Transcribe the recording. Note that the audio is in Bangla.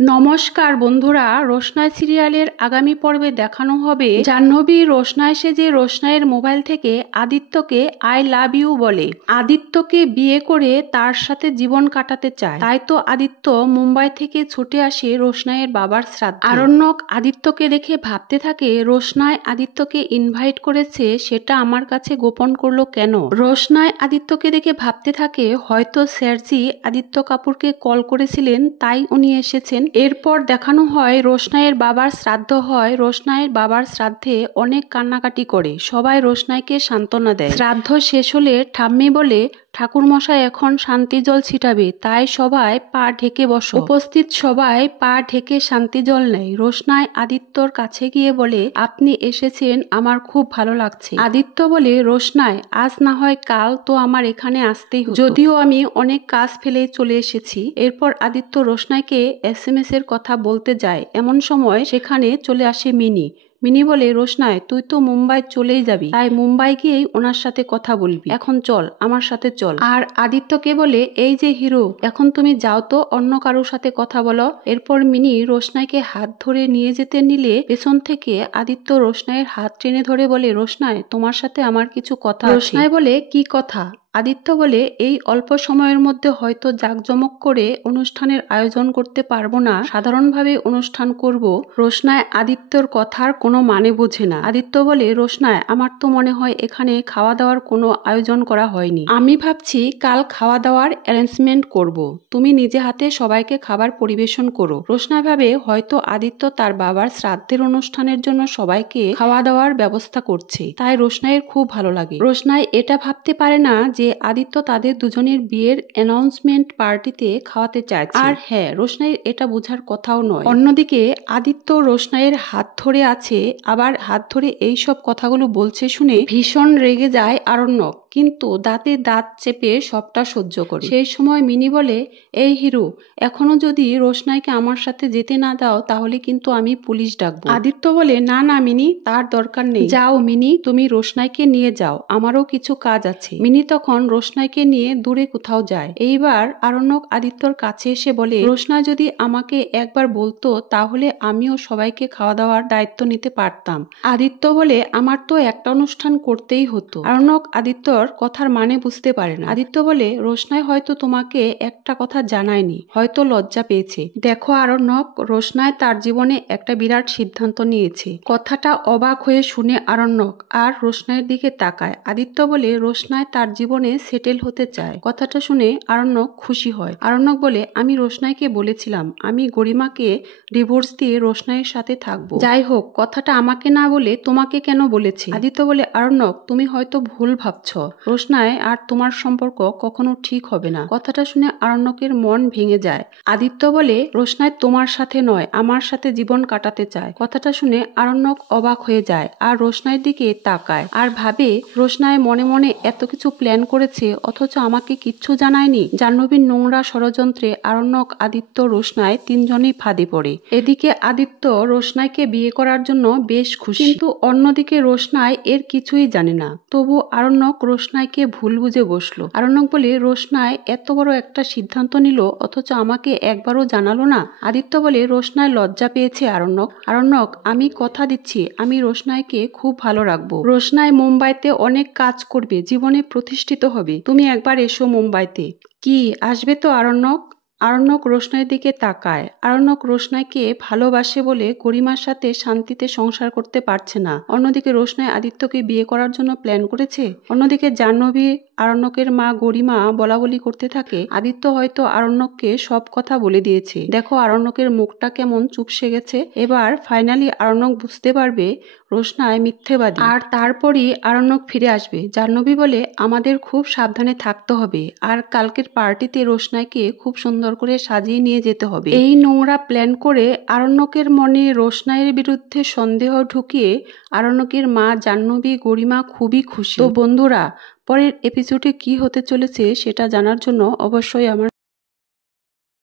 নমস্কার বন্ধুরা, রোশনাই সিরিয়ালের আগামী পর্বে দেখানো হবে জাহ্নবী রোশনাই সেজে রোশনাইয়ের মোবাইল থেকে আদিত্যকে আই লাভ ইউ বলে। আদিত্যকে বিয়ে করে তার সাথে জীবন কাটাতে চায়। তাই তো আদিত্য মুম্বাই থেকে ছুটে আসে রোশনাইয়ের বাবার শ্রাদ্ধে। আরণ্যক আদিত্যকে দেখে ভাবতে থাকে, রোশনাই আদিত্যকে ইনভাইট করেছে, সেটা আমার কাছে গোপন করলো কেন? রোশনাই আদিত্যকে দেখে ভাবতে থাকে, হয়তো স্যারজি আদিত্য কাপুরকে কল করেছিলেন, তাই উনি এসেছেন। এরপর দেখানো হয় রোশনাইয়ের বাবার শ্রাদ্ধ হয়। রোশনাইয়ের বাবার শ্রাদ্ধে অনেক কান্নাকাটি করে, সবাই রোশনাইকে সান্ত্বনা দেয়। শ্রাদ্ধ শেষ হলে ঠাম্মি বলে, ঠাকুরমশাই এখন শান্তি জল ছিটাবে, তাই সবাই পা ঢেকে বসো। উপস্থিত সবাই পা ঢেকে শান্তি জল নেয়। রোশনাই আদিত্যর কাছে গিয়ে বলে, আপনি এসেছেন, আমার খুব ভালো লাগছে। আদিত্য বলে, রোশনাই আজ না হয় কাল তো আমার এখানে আসতেই হতো, যদিও আমি অনেক কাজ ফেলে চলে এসেছি। এরপর আদিত্য রোশনাইকে SMS এর কথা বলতে যায়, এমন সময় সেখানে চলে আসে মিনি। মিনি বলে, রোশনাই তুই তো মুম্বাই চলেই যাবি, তাই মুম্বাই গিয়েই ওনার সাথে কথা বলবি, এখন চল আমার সাথে চল। আর আদিত্যকে বলে, এই যে হিরো, এখন তুমি যাও তো অন্য কারোর সাথে কথা বলো। এরপর মিনি রোশনাইকে হাত ধরে নিয়ে যেতে নিলে পেছন থেকে আদিত্য রোশনাইয়ের হাত টেনে ধরে বলে, রোশনাই তোমার সাথে আমার কিছু কথা আছে। রোশনাই বলে, কি কথা? আদিত্য বলে, এই অল্প সময়ের মধ্যে হয়তো জাঁকজমক করে অনুষ্ঠানের আয়োজন করতে পারবো না, সাধারণভাবে অনুষ্ঠান করব। রোশনাই আদিত্যর কথার কোনো মানে বোঝে না। আদিত্য বলে, রোশনাই আমার তো মনে হয় এখানে খাওয়া দাওয়ার কোনো আয়োজন করা হয়নি, আমি ভাবছি কাল খাওয়া দাওয়ার অ্যারেঞ্জমেন্ট করব, তুমি নিজে হাতে সবাইকে খাবার পরিবেশন করো। রোশনাই ভাবে হয়তো আদিত্য তার বাবার শ্রাদ্ধের অনুষ্ঠানের জন্য সবাইকে খাওয়া দাওয়ার ব্যবস্থা করছে, তাই রোশনাইয়ের খুব ভালো লাগে। রোশনাই এটা ভাবতে পারে না যে আদিত্য তাদের দুজনের বিয়ের অ্যানাউন্সমেন্ট পার্টিতে খাওয়াতে চাইছে। আর হ্যাঁ, রোশনাইয়ের এটা বোঝার কথাও নয়। অন্যদিকে আদিত্য রোশনাইয়ের হাত ধরে আছে, আবার হাত ধরে এই সব কথাগুলো বলছে শুনে ভীষণ রেগে যায় আরণ্যক, কিন্তু দাঁতে দাঁত চেপে সবটা সহ্য করে। সেই সময় মিনি বলে, এই হিরো, এখনো যদি রোশনাইকে আমার সাথে যেতে না দাও তাহলে কিন্তু আমি পুলিশ ডাকবো। আদিত্য বলে, না না মিনি, তার দরকার নেই, যাও মিনি, তুমি রোশনাইকে নিয়ে যাও, আমারও কিছু কাজ আছে। মিনি তখন রোশনাইকে নিয়ে দূরে কোথাও যায়। এইবার আরণ্যক আদিত্যর কাছে এসে বলে, রোশনাই যদি আমাকে একবার বলতো তাহলে আমিও সবাইকে খাওয়া দাওয়ার দায়িত্ব নিতে পারতাম। আদিত্য বলে, আমার তো একটা অনুষ্ঠান করতেই হতো। আরণ্যক আদিত্যর কথার মানে বুঝতে পারে না। আদিত্য বলে, রোশনাই হয়তো তোমাকে একটা কথা জানায়নি, হয়তো লজ্জা পেয়েছে। দেখো আরণ্যক, রোশনাই তার জীবনে একটা বিরাট সিদ্ধান্ত নিয়েছে। কথাটা অবাক হয়ে শুনে আরণ্যক আর রোশনাইয়ের দিকে তাকায়। আদিত্য বলে, রোশনাই তার জীবনে সেটেল হতে চায়। কথাটা শুনে আরণ্যক খুশি হয়। আরণ্যক বলে, আমি রোশনাইকে বলেছিলাম আমি গরিমাকে ডিভোর্স দিয়ে রোশনাইয়ের সাথে থাকবো। যাই হোক, কথাটা আমাকে না বলে তোমাকে কেন বলেছে? আদিত্য বলে, আরণ্যক তুমি হয়তো ভুল ভাবছ, রোশনাই আর তোমার সম্পর্ক কখনো ঠিক হবে না। কথাটা শুনে আরণ্যকের মন ভেঙে যায়। আদিত্য বলে, রোশনাই তোমার সাথে নয়, আমার সাথে জীবন কাটাতে চায়। কথাটা শুনে আরণ্যক অবাক হয়ে যায় আর রোশনাইয়ের দিকে তাকায় আর ভাবে, রোশনাই মনে মনে এত কিছু প্ল্যান করেছে অথচ আমাকে কিচ্ছু জানায়নি। জাহ্নবীর নোংরা ষড়যন্ত্রে আরণ্যক, আদিত্য, রোশনাই তিনজনই ফাঁদে পড়ে। এদিকে আদিত্য রোশনাইকে বিয়ে করার জন্য বেশ খুশি, কিন্তু অন্যদিকে রোশনাই এর কিছুই জানে না। তবু আরণ্যক রোশনাইকে ভুল বুঝে বসলো। আরণ্যক বলে, রোশনাই এত বড় একটা সিদ্ধান্ত নিল অথচ আমাকে একবারও জানালো না। আদিত্য বলে, রোশনাই লজ্জা পেয়েছে আরণ্যক। আরণ্যক, আমি কথা দিচ্ছি আমি রোশনাইকে খুব ভালো রাখবো। রোশনাই মুম্বাইতে অনেক কাজ করবে, জীবনে প্রতিষ্ঠিত হবে, তুমি একবার এসো মুম্বাইতে। কি আসবে তো আরণ্যক? আরণ্যক রোশনাইয়ের দিকে তাকায়। আরণ্যক রোশনাইকে ভালোবাসে বলে গরিমার সাথে শান্তিতে সংসার করতে পারছে না। অন্যদিকে রোশনাই আদিত্যকে বিয়ে করার জন্য প্ল্যান করেছে। অন্যদিকে জাহ্নবী আরণ্যকের মা গরিমা বলাবলি করতে থাকে, আদিত্য হয়তো আরণ্যককে সব কথা বলে দিয়েছে। দেখো আরণ্যকের মুখটা কেমন চুপসে গেছে। এবার ফাইনালি আরণ্যক বুঝতে পারবে রোশনাই মিথ্যেবাদী, আর তারপরই আরণ্যক ফিরে আসবে। জাহ্নবী বলে, আমাদের খুব সাবধানে থাকতে হবে, আর কালকের পার্টিতে রোশনাইকে খুব সুন্দর করে সাজিয়ে নিয়ে যেতে হবে। এই নোংরা প্ল্যান করে আরণ্যকের মনে রোশনাইয়ের বিরুদ্ধে সন্দেহ ঢুকিয়ে আরণ্যকের মা জাহ্নবী গরিমা খুবই খুশি। তো বন্ধুরা, পরের এপিসোডে কি হতে চলেছে সেটা জানার জন্য অবশ্যই আমার